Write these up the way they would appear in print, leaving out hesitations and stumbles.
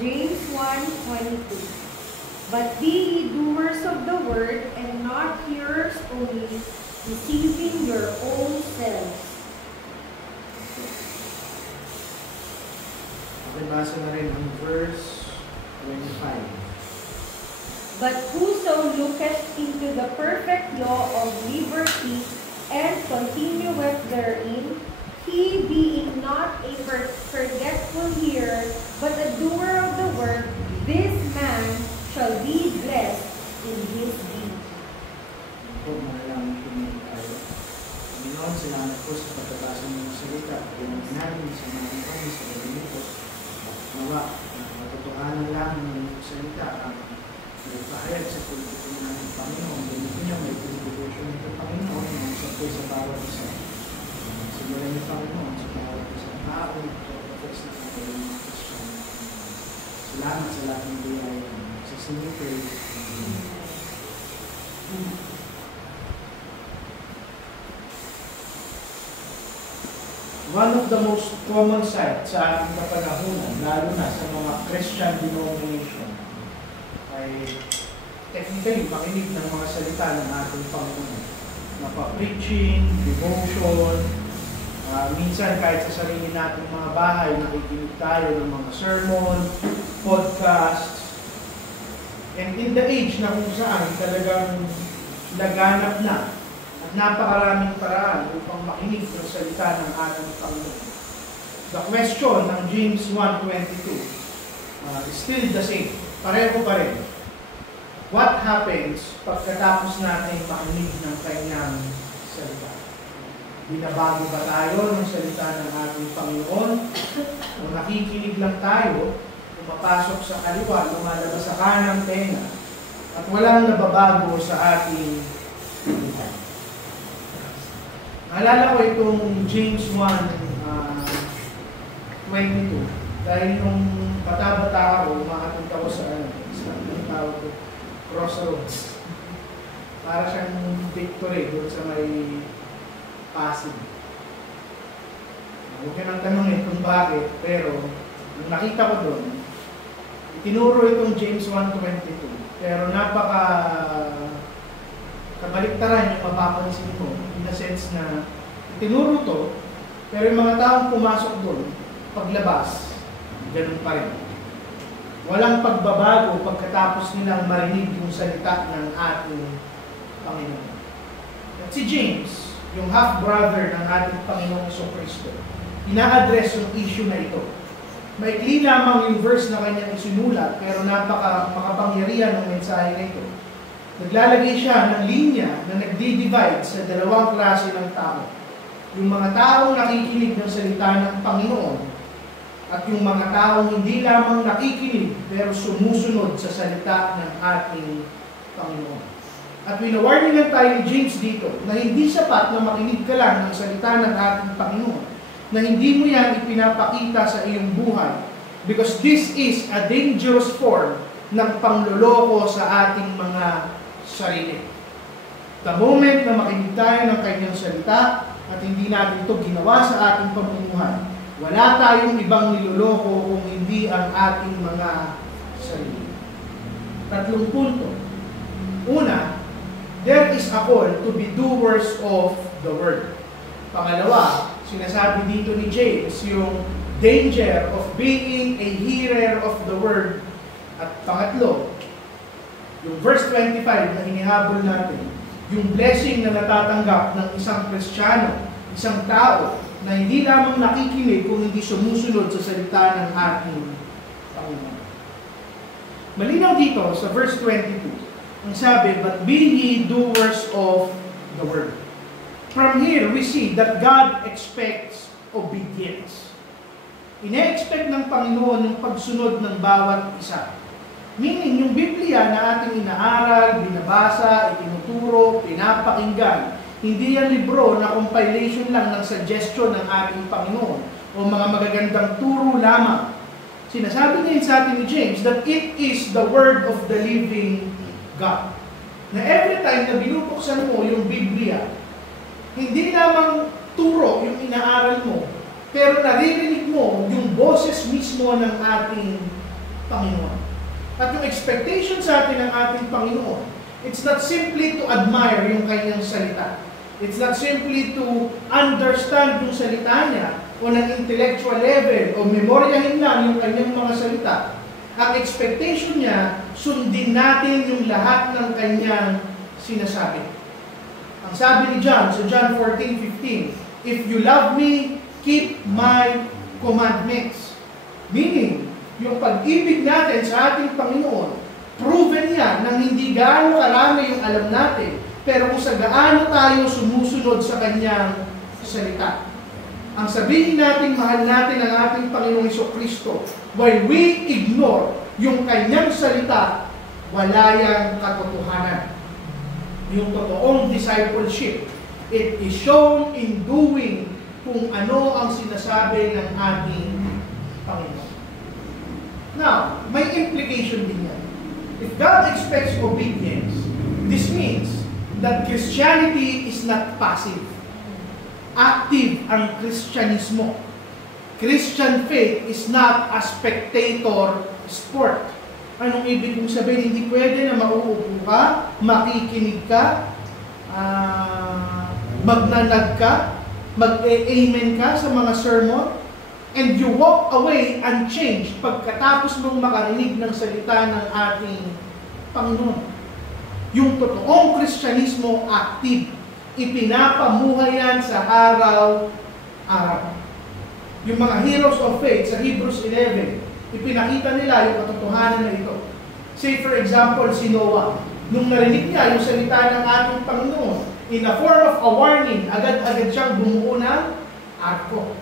James 1:22. But be ye doers of the word, and not hearers only, deceiving your own selves. Pakibasa na rin ang verse 25. But whoso looketh into the perfect law of liberty, and continueth therein, he being not a forgetful hearer, but a doer of the word, this man shall be blessed in his deed. Kung malalangin pinili tayo, Panginoon, salamat po sa pagkabasa ng salita, pinag namin sa mga kami sa galing po. Nawa, matutuhanan lang ng salita ang pahayag sa kulito namin, Panginoon. Ganito niya may contribution nito, Panginoon, ang sa po sa bawat isa. Simulan niyo, Panginoon, sa bawat isang tao, sa pagkakas na kagaling mga Kristiyan. Salamat sa lahat ng biyaya. Sa sinipay. One of the most common sights sa ating kapanahunan, lalo na sa mga Christian denomination, ay technically makinig ng mga salita ng ating Panginoon. Napa-preaching, devotion, minsan kahit sa sarili nating mga bahay, nakikinig tayo ng mga sermon, podcast. And in the age na kung saan talagang laganap na at napakaraming paraan upang makinig ng salita ng ating Panginoon. The question ng James 1:22 is still the same. Pareho pa rin. What happens pagkatapos natin makinig ng kanyang salita? Binabago ba tayo ng salita ng ating Panginoon? O nakikinig lang tayo, pumapasok sa kaliwa, lumalabas sa kanang tenga, at walang nababago sa ating buhay? Naalala ko itong James 1:22. Dahil nung bata-bata ako, umakatid ako sa tawag ko, crossroads. Para siyang victory doon sa may Pasig. Huwag ka nang tanongin kung bakit, pero nung nakita ko doon, itinuro itong James 1:22. Pero kabaliktaran yung mapapansin mo, in the sense na itinuro to, pero yung mga taong pumasok doon, paglabas, ganun pa rin. Walang pagbabago pagkatapos nilang marinig yung salita ng ating Panginoon. At si James, yung half-brother ng ating Panginoong Jesucristo, ina-address yung issue na ito. Maikli lamang yung verse na kanyang isinulat, pero makapangyarihan ng mensahe na ito. Naglalagay siya ng linya na nagdi-divide sa dalawang klase ng tao. Yung mga taong nakikinig ng salita ng Panginoon at yung mga taong hindi lamang nakikinig pero sumusunod sa salita ng ating Panginoon. At winawarningan tayo ni James dito na hindi sapat na makinig ka lang ng salita ng ating Panginoon, na hindi mo yan ipinapakita sa iyong buhay, because this is a dangerous form ng pangloloko sa ating mga sarili. The moment na makinig tayo ng kanyang salita at hindi natin ito ginawa sa ating pamumuhay, wala tayong ibang niloloko kung hindi ang ating mga sarili. 3 punto. Una, there is a call to be doers of the word. Pangalawa, sinasabi dito ni James yung danger of being a hearer of the word. At pangatlo, yung verse 25 na hinihabol natin, yung blessing na natatanggap ng isang Kristiyano, isang tao, na hindi lamang nakikinig kung hindi sumusunod sa salita ng ating Panginoon. Malinaw dito sa verse 22, ang sabi, but be ye doers of the word. From here, we see that God expects obedience. Ine-expect ng Panginoon yung pagsunod ng bawat isa. Meaning, yung Biblia na ating inaaral, binabasa, itinuturo, pinapakinggan, hindi yan libro na compilation lang ng suggestion ng ating Panginoon o mga magagandang turo lamang. Sinasabi niya sa atin ni James that it is the word of the living God. Na every time na binubuksan mo yung Biblia, hindi lamang turo yung inaaral mo, pero naririnig mo yung boses mismo ng ating Panginoon. At yung expectation sa atin ng ating Panginoon, it's not simply to admire yung kanyang salita. It's not simply to understand yung salita niya o ng intellectual level o memoryahin lang yung kanyang mga salita. Ang expectation niya, sundin natin yung lahat ng kanyang sinasabi. Ang sabi ni John, sa John 14:15, if you love me, keep my commandments. Meaning, yung pag-ibig natin sa ating Panginoon, proven yan nang hindi gaano karami yung alam natin, pero kung sa gaano tayo sumusunod sa kanyang salita. Ang sabihin natin, mahal natin ang ating Panginoong Jesucristo, while we ignore yung kanyang salita, wala yang katotohanan. Yung totoong discipleship, it is shown in doing kung ano ang sinasabi ng ating Panginoon. Now, may implication din yan. If God expects obedience, this means that Christianity is not passive. Active ang Kristyanismo. Christian faith is not a spectator sport. Anong ibig kong sabihin? Hindi pwede na mauupo ka, makikinig ka, magnanag ka, mag-amen ka sa mga sermon, and you walk away unchanged pagkatapos mong makarinig ng salita ng ating Panginoon. Yung totoong Kristyanismo active. Ipinapamuhay yan sa araw-araw. Yung mga heroes of faith sa Hebrews 11, ipinakita nila yung katotohanan na ito. Say for example, si Noah. Nung narinig niya yung salita ng ating Panginoon, in the form of a warning, agad-agad siyang bumuo ng arko.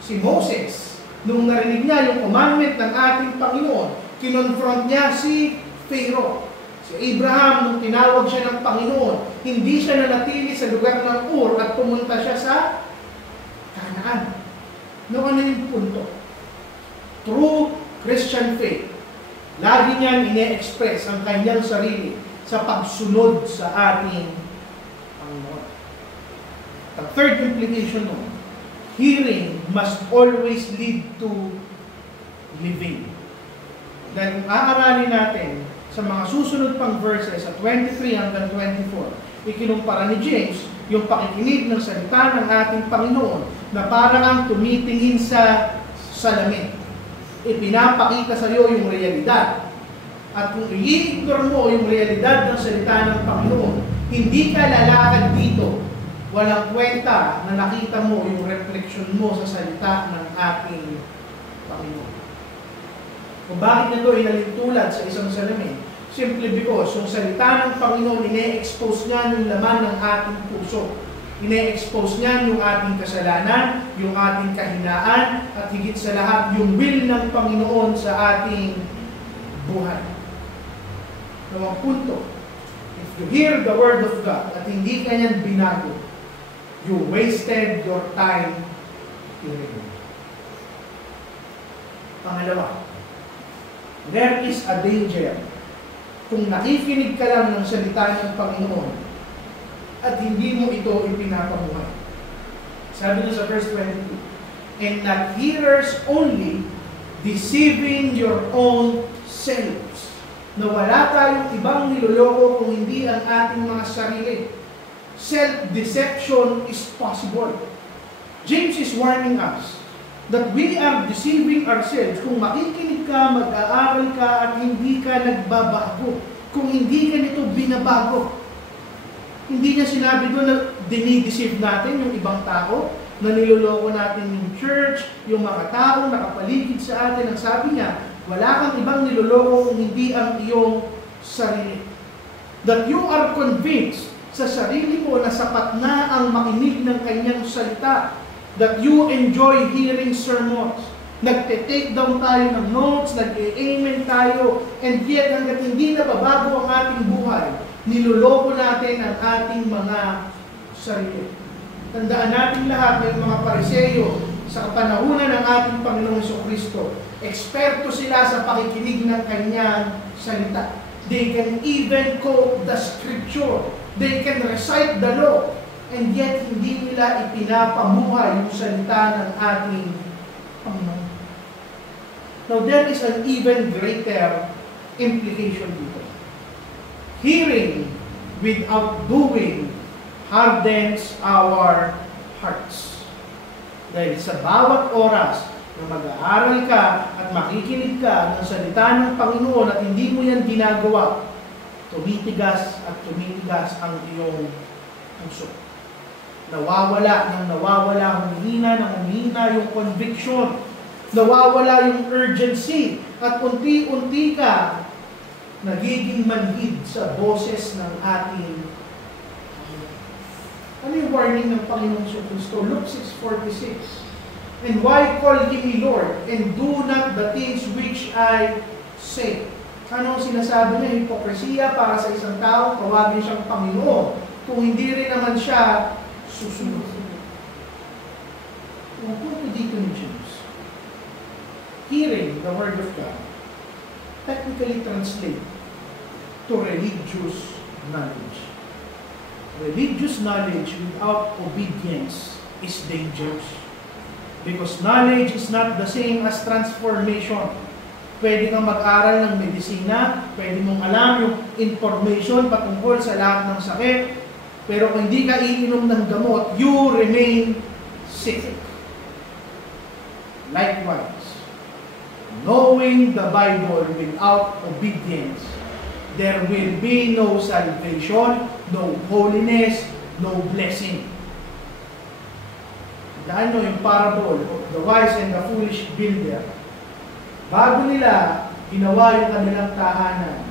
Si Moses, nung narinig niya yung commandment ng ating Panginoon, kinonfront niya si Pharaoh. Si Abraham, nung tinawag siya ng Panginoon, hindi siya nanatili sa lugar ng Ur at pumunta siya sa Canaan. Ano yung punto? True Christian faith, lagi niyang ine-express ang kanyang sarili sa pagsunod sa ating Panginoon. The third implication nun, hearing must always lead to living. Dahil kung aaralin natin sa mga susunod pang verses, sa 23 hanggang 24, ikinumpara ni James yung pakikinig ng salita ng ating Panginoon na parang ang tumitingin sa salamin. Ipinapakita sa iyo yung realidad. At kung i-ignore mo yung realidad ng salita ng Panginoon, hindi ka lalakad dito. Walang kwenta na nakita mo yung reflection mo sa salita ng ating Panginoon. Kung bakit nito inalintulad sa isang salamin? Simply because yung salita ng Panginoon, ine-expose niya yung laman ng ating puso. Ine-expose niya yung ating kasalanan, yung ating kahinaan, at higit sa lahat, yung will ng Panginoon sa ating buhay. Ang punto, if you hear the Word of God at hindi ka niyan binago, you wasted your time hearing. Pangalawa, there is a danger kung nakikinig ka lang ng salita ng Panginoon at hindi mo ito ipinapamuhay. Sabi niya sa verse 22, and not hearers only, deceiving your own selves. Na wala tayong ibang niloloko kung hindi ang ating mga sarili. Self-deception is possible. James is warning us that we are deceiving ourselves kung makikinig ka, mag-aaral ka, at hindi ka nagbabago. Kung hindi ka nito binabago. Hindi niya sinabi doon na dinideceive natin yung ibang tao, na niloloko natin yung church, yung mga tao nakapaligid sa atin. Ang sabi niya, wala kang ibang niloloko kung hindi ang iyong sarili. That you are convinced sa sarili mo na sapat na ang makinig ng kanyang salita. That you enjoy hearing sermons. Nagte-take down tayo ng notes, nag-e-amen tayo, and yet hanggat hindi nababago ang ating buhay, niloloko natin ang ating mga sarili. Tandaan natin lahat ng mga Pariseyo sa kapanahunan ng ating Panginoong Jesucristo. Eksperto sila sa pakikinig ng kanyang salita. They can even quote the scripture. They can recite the law. And yet, hindi nila ipinapamuhay yung salita ng ating Panginoon. Now, there is an even greater implication dito. Hearing without doing hardens our hearts. Dahil sa bawat oras na mag-aaral ka at makikinig ka ng salita ng Panginoon at hindi mo yan ginagawa, tumitigas at tumitigas ang iyong puso. Nawawala, humihina yung conviction. Nawawala yung urgency. At unti-unti ka nagiging manhid sa boses ng ating ano yung warning ng Panginoong Jesucristo? Luke 6:46. And why call ye me Lord, and do not the things which I say? Ano ang sinasabi niya? Hipokresiya para sa isang tao, tawagin siyang Panginoon, kung hindi rin naman siya susunod. Ang punto dito ni James, hearing the Word of God, technically translate to religious knowledge. Religious knowledge without obedience is dangerous. Because knowledge is not the same as transformation. Pwede kang mag-aral ng medisina, pwede mong alam yung information patungkol sa lahat ng sakit, pero kung hindi ka iinom ng gamot, you remain sick. Likewise, knowing the Bible without obedience, there will be no salvation, no holiness, no blessing. Dahil no, yung parable of the wise and the foolish builder, bago nila ginawa yung kanilang tahanan,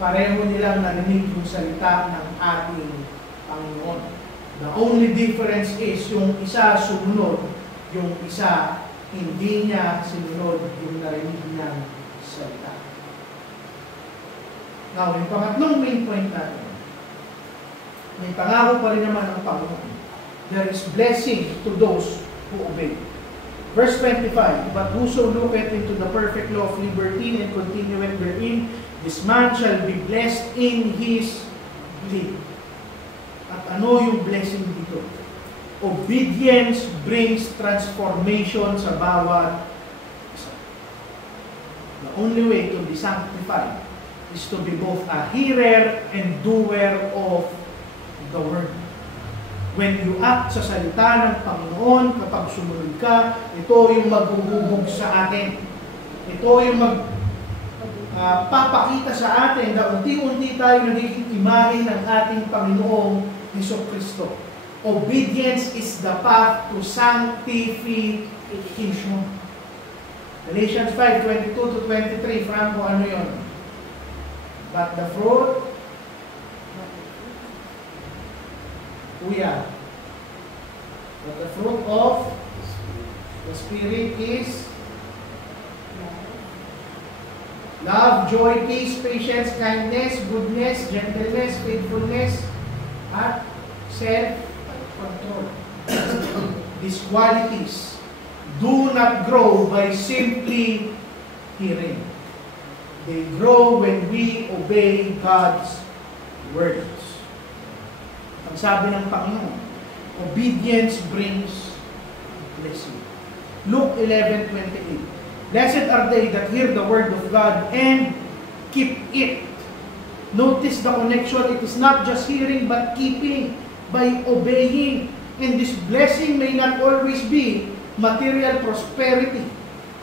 Pareho nilang narinig yung salita ng ating Panginoon. The only difference is yung isa sumunod, yung isa hindi niya sinunod yung narinig niyang salita. Now, yung pangatlong main point natin, may pangako pa rin naman ang Panginoon. There is blessing to those who obey. Verse 25, but whoso looketh into the perfect law of liberty and continueth therein, this man shall be blessed in his deed. At ano yung blessing dito? Obedience brings transformation sa bawat isa. The only way to be sanctified is to be both a hearer and doer of the word. When you act sa salita ng Panginoon, kapag sumunod ka, ito yung maghuhubog sa atin. Ito yung papakita sa atin na unti-unti tayo nagiging imahe ng ating Panginoong Hesukristo. Obedience is the path to sanctification. Galatians 5:22-23, Franco, ano yun? But the fruit, but the fruit of the Spirit is love, joy, peace, patience, kindness, goodness, gentleness, faithfulness, at self-control. These qualities do not grow by simply hearing. They grow when we obey God's words. Ang sabi ng Panginoon, obedience brings blessing. Luke 11:28. Blessed are they that hear the word of God and keep it. Notice the connection. It is not just hearing but keeping, by obeying. And this blessing may not always be material prosperity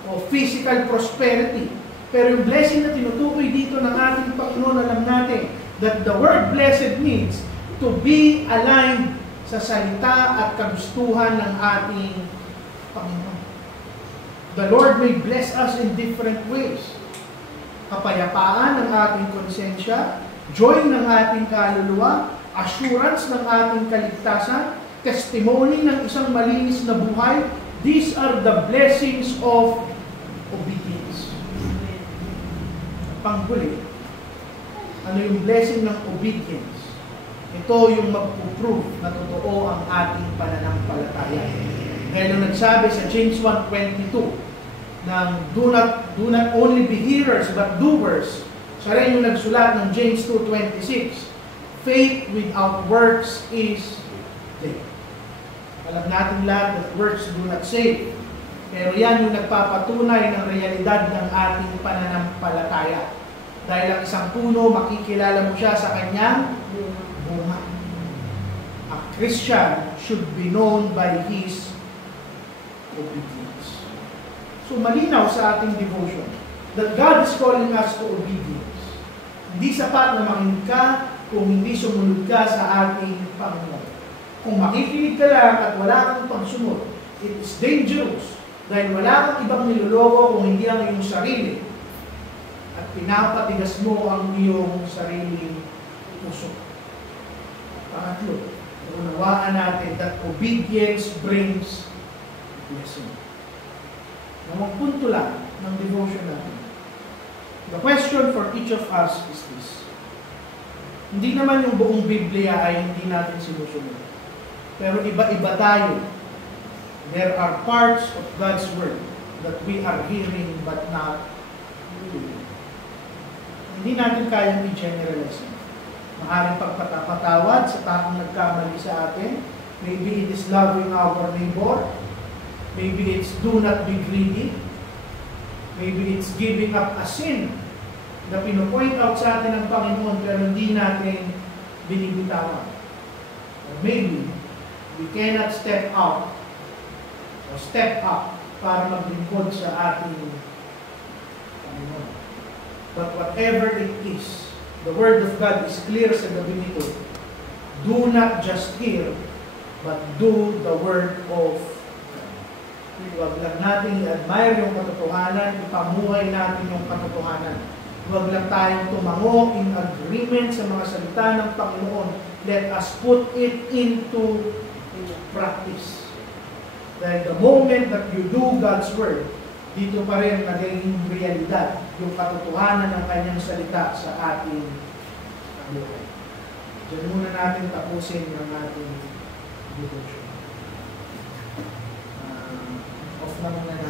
o physical prosperity. Pero yung blessing na tinutukoy dito ng ating Panginoon, alam natin that the word blessed means to be aligned sa salita at kagustuhan ng ating Panginoon. The Lord may bless us in different ways. Kapayapaan ng ating konsensya, joy ng ating kaluluwa, assurance ng ating kaligtasan, testimony ng isang malinis na buhay. These are the blessings of obedience. Panghuli, ano yung blessing ng obedience? Ito yung magpuprove na totoo ang ating pananampalataya. Dahil yung nagsabi sa James 1:22 ng do not only be hearers but doers. Siya rin yung nagsulat ng James 2:26. Faith without works is dead. Alam natin lahat that works do not save. Pero yan yung nagpapatunay ng realidad ng ating pananampalataya. Dahil ang isang puno, makikilala mo siya sa kanyang bunga. A Christian should be known by his obedience. So malinaw sa ating devotion that God is calling us to obedience. Hindi sapat na makinig ka kung hindi sumunod ka sa ating Panginoon. Kung makikinig ka lang at wala kang pagsunod, it is dangerous dahil wala kang ibang niloloko kung hindi ang iyong sarili at pinapatigas mo ang iyong sariling puso. Pangatlo, unawaan natin that obedience brings blessing. Nawang punto lang ng devotion natin. The question for each of us is this. Hindi naman yung buong Biblia ay hindi natin sinusunod. Pero iba-iba tayo. There are parts of God's Word that we are hearing but not doing. Hindi natin kayang i-generalize. Maaaring pagpatawad sa taong nagkamali sa atin. Maybe it is loving our neighbor. Maybe it's do not be greedy. Maybe it's giving up a sin na pinupoint out sa atin ng Panginoon pero hindi natin binibitawan. Or maybe we cannot step out or step up para maglingkod sa ating Panginoon. But whatever it is, the Word of God is clear sa gabi nito. Do not just hear, but do the Word of God. Huwag lang natin i-admire yung katotohanan, ipamuhay natin yung katotohanan. Huwag lang tayong tumango in agreement sa mga salita ng Panginoon. Let us put it into practice. Dahil the moment that you do God's Word, dito pa rin naging realidad yung katotohanan ng kanyang salita sa ating buhay. Diyan muna natin tapusin ang ating devotion. Off na muna natin.